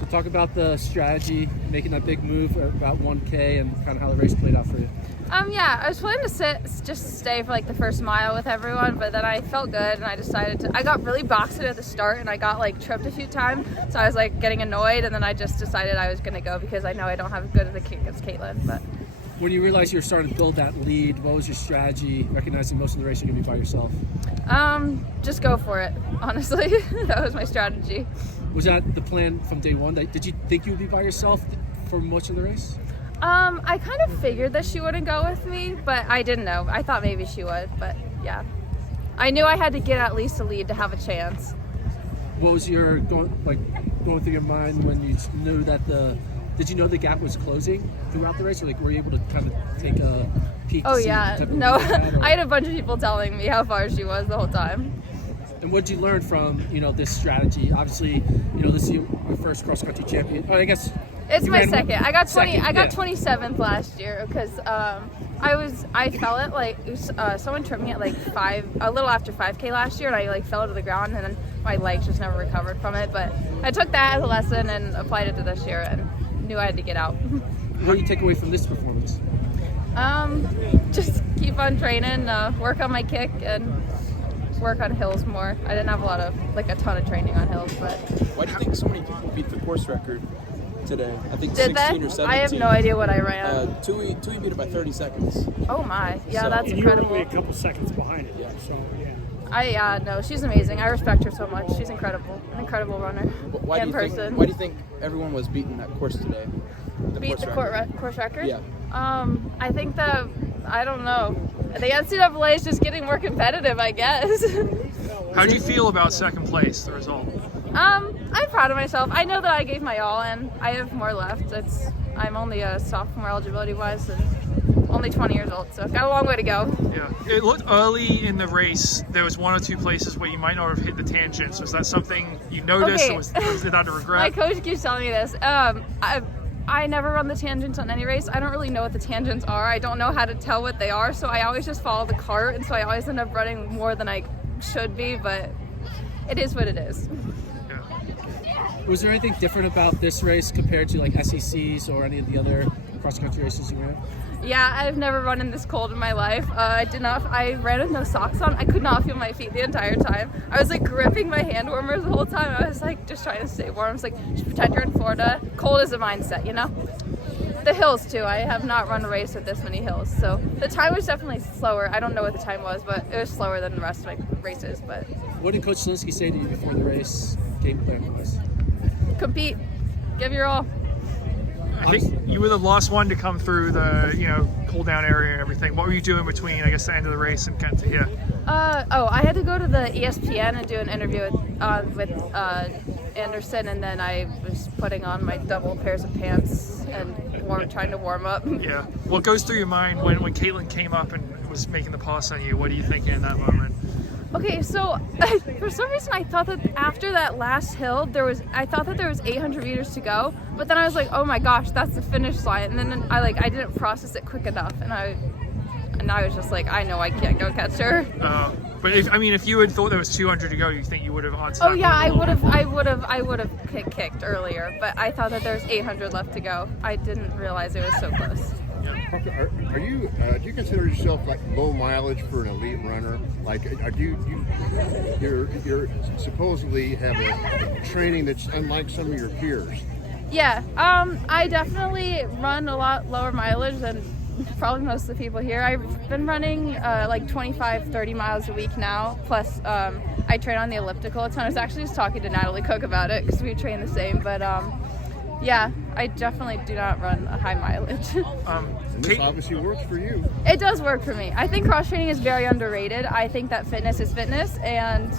So talk about the strategy, making that big move about 1K and kind of how the race played out for you. Yeah, I was planning to just stay for like the first mile with everyone, but then I felt good and I decided to. I got really boxed at the start and I got like tripped a few times, so I was like getting annoyed, and then I just decided I was gonna go because I know I don't have as good of a kick as Katelyn. But when you realized you were starting to build that lead, what was your strategy, recognizing most of the race you're gonna be by yourself? Just go for it, honestly. That was my strategy. Was that the plan from day one? Did you think you would be by yourself for much of the race? I kind of figured that she wouldn't go with me, but I didn't know. I thought maybe she would, but yeah. I knew I had to get at least a lead to have a chance. What was your going through your mind when you knew that did you know the gap was closing throughout the race? Or were you able to kind of take a peek? Oh yeah, no, I had a bunch of people telling me how far she was the whole time. And what did you learn from this strategy? Obviously, this is your first cross country champion. Oh, I guess it's my second. I got 20. Second, I got 27th last year because I fell at like someone tripped me at like a little after 5K last year, and I like fell to the ground, and then my legs just never recovered from it. But I took that as a lesson and applied it to this year, and knew I had to get out. What do you take away from this performance? Just keep on training, work on my kick, and work on hills more. I didn't have a ton of training on hills, but. Why do you think so many people beat the course record today? I think Did 16 they? or 17. I have no idea what I ran. Tuohy beat it by 30 seconds. Oh my, yeah, So- that's And incredible. you were only a couple seconds behind it. Yeah. So yeah. No, she's amazing. I respect her so much. She's incredible, an incredible runner. Why do you think everyone was beating that course today? Beat the course record? Yeah. I think that, I don't know. The NCAA is just getting more competitive, I guess. How do you feel about second place, the result? I'm proud of myself. I know that I gave my all, and I have more left. I'm only a sophomore eligibility-wise, and only 20 years old, so I've got a long way to go. Yeah. It looked early in the race, there was one or two places where you might not have hit the tangents. Was that something you noticed, Okay. or was that a regret? My coach keeps telling me this. I never run the tangents on any race. I don't really know what the tangents are. I don't know how to tell what they are, so I always just follow the cart, and so I always end up running more than I should be, but it is what it is. Yeah. Was there anything different about this race compared to like SECs or any of the other cross-country races you ran? Yeah, I've never run in this cold in my life. I ran with no socks on. I could not feel my feet the entire time. I was like gripping my hand warmers the whole time. I was like just trying to stay warm. I was like, just pretend you're in Florida. Cold is a mindset, you know? The hills too. I have not run a race with this many hills. So the time was definitely slower. I don't know what the time was, but it was slower than the rest of my races. But What did Coach Slinsky say to you before the race, game plan wise? compete, give your all. I think you were the last one to come through the, cool down area and everything. What were you doing between, I guess, the end of the race and getting to here? I had to go to the ESPN and do an interview with Anderson, and then I was putting on my double pairs of pants and trying to warm up. Yeah. What goes through your mind when Katelyn came up and was making the pass on you? What are you thinking in that moment? Okay, so for some reason I thought that after that last hill I thought that there was 800 meters to go, but then I was like, oh my gosh, that's the finish line, and then I didn't process it quick enough, and I was just like, I know I can't go catch her. But if you had thought there was 200 to go, do you think you would have answered? Oh yeah, I would have kicked earlier, but I thought that there was 800 left to go. I didn't realize it was so close. Are you? Do you consider yourself like low mileage for an elite runner? Like, you're supposedly have a training that's unlike some of your peers. Yeah, I definitely run a lot lower mileage than probably most of the people here. I've been running like 25, 30 miles a week now. Plus, I train on the elliptical a ton. I was actually just talking to Natalie Cook about it because we train the same. But yeah, I definitely do not run a high mileage. And this obviously works for you. It does work for me. I think cross training is very underrated. I think that fitness is fitness, and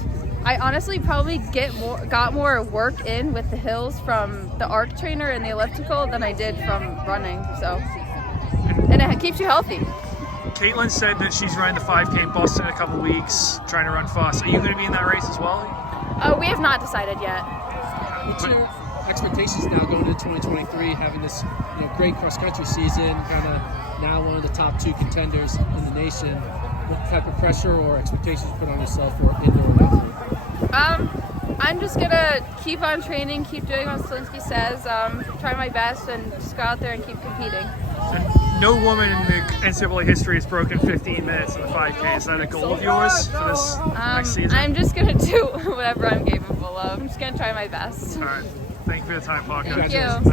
I honestly probably got more work in with the hills from the arc trainer and the elliptical than I did from running. So, and it keeps you healthy. Katelyn said that she's running the 5K in Boston in a couple weeks, trying to run fast. Are you going to be in that race as well? We have not decided yet. What's your expectations now going into 2023, having this great cross-country season, kind of now one of the top two contenders in the nation? What type of pressure or expectations you put on yourself for indoor and outdoor? I'm just gonna keep on training, keep doing what Slinsky says, try my best, and just go out there and keep competing. And no woman in the NCAA history has broken 15 minutes in the 5K. Is that a goal of yours for this next season? I'm just gonna do whatever I'm capable of. I'm just gonna try my best. All right. Thank you for the time, Parker. Thank you. Nice.